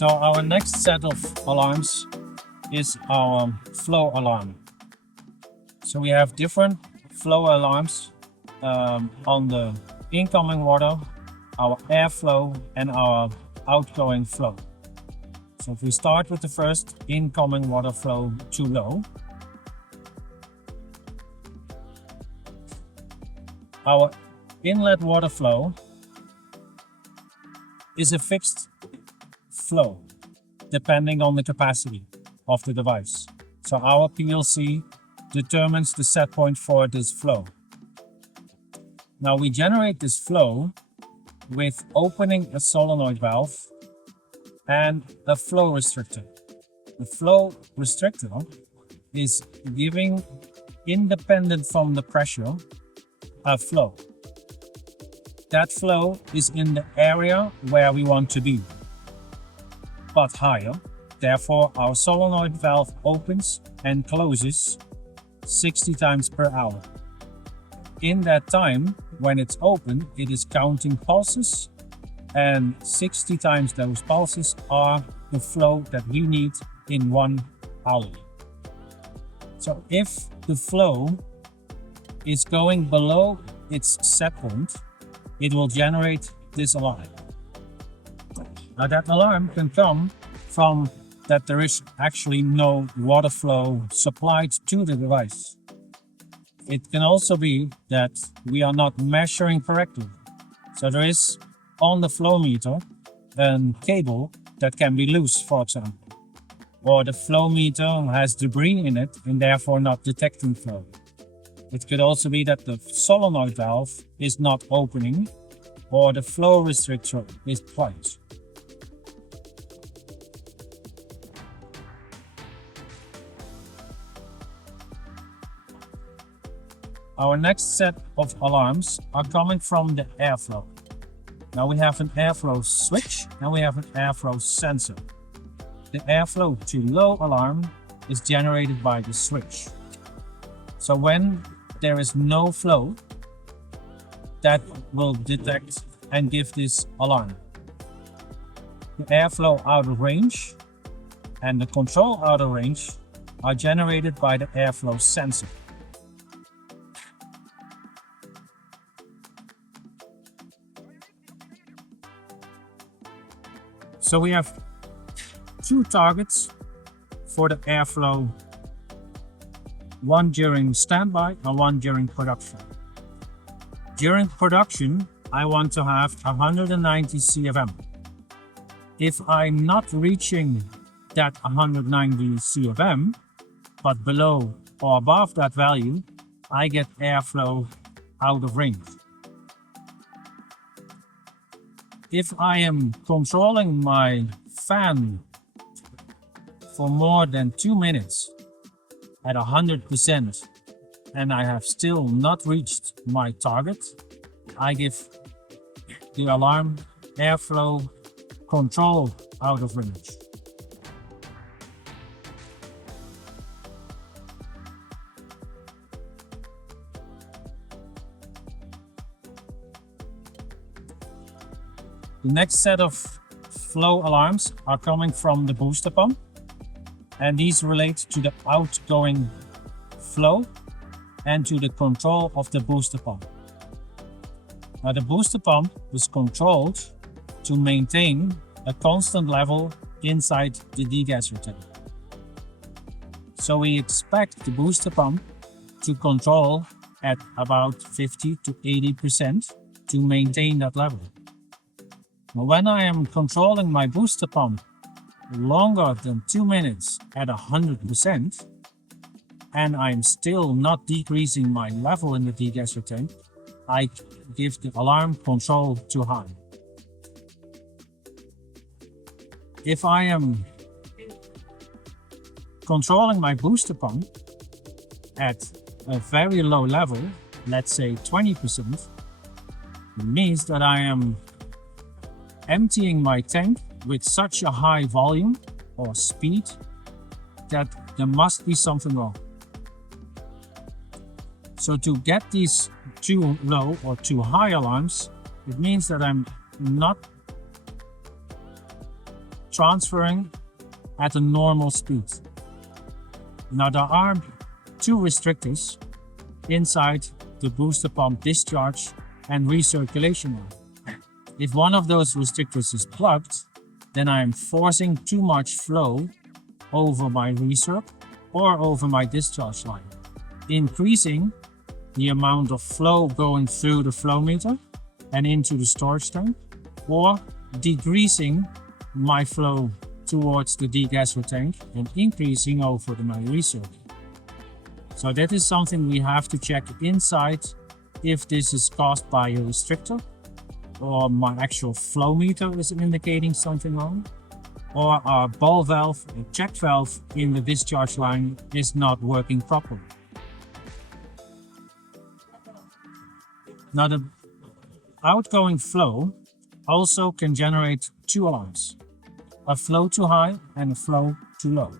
So our next set of alarms is our flow alarm. So we have different flow alarms on the incoming water, our airflow, and our outgoing flow. So if we start with the first incoming water flow too low, our inlet water flow is a fixed flow depending on the capacity of the device. So our PLC determines the set point for this flow. Now we generate this flow with opening a solenoid valve and a flow restrictor. The flow restrictor is giving, independent from the pressure, a flow. That flow is in the area where we want to be, but higher. Therefore, our solenoid valve opens and closes 60 times per hour. In that time, when it's open, it is counting pulses, and 60 times those pulses are the flow that we need in 1 hour. So if the flow is going below its set point, it will generate this alarm. Now that alarm can come from that there is actually no water flow supplied to the device. It can also be that we are not measuring correctly. So there is on the flow meter a cable that can be loose, for example. Or the flow meter has debris in it and therefore not detecting flow. It could also be that the solenoid valve is not opening or the flow restrictor is plugged. Our next set of alarms are coming from the airflow. Now we have an airflow switch and we have an airflow sensor. The airflow too low alarm is generated by the switch. So when there is no flow, that will detect and give this alarm. The airflow out of range and the control out of range are generated by the airflow sensor. So we have two targets for the airflow, one during standby and one during production. During production, I want to have 190 CFM. If I'm not reaching that 190 CFM, but below or above that value, I get airflow out of range. If I am controlling my fan for more than 2 minutes at 100% and I have still not reached my target, I give the alarm airflow control out of range. The next set of flow alarms are coming from the booster pump, and these relate to the outgoing flow and to the control of the booster pump. Now the booster pump is controlled to maintain a constant level inside the degasser tank. So we expect the booster pump to control at about 50 to 80% to maintain that level. When I am controlling my booster pump longer than 2 minutes at 100% and I'm still not decreasing my level in the degasser tank, I give the alarm control to high. If I am controlling my booster pump at a very low level, let's say 20%, it means that I am emptying my tank with such a high volume or speed that there must be something wrong. So to get these too low or too high alarms, it means that I'm not transferring at a normal speed. Now there are two restrictors inside the booster pump discharge and recirculation line. If one of those restrictors is plugged, then I am forcing too much flow over my recirc or over my discharge line, increasing the amount of flow going through the flow meter and into the storage tank, or decreasing my flow towards the degasser tank and increasing over my recirc. So that is something we have to check inside if this is caused by a restrictor, or my actual flow meter is indicating something wrong, or our ball valve or check valve in the discharge line is not working properly. Now the outgoing flow also can generate two alarms, a flow too high and a flow too low.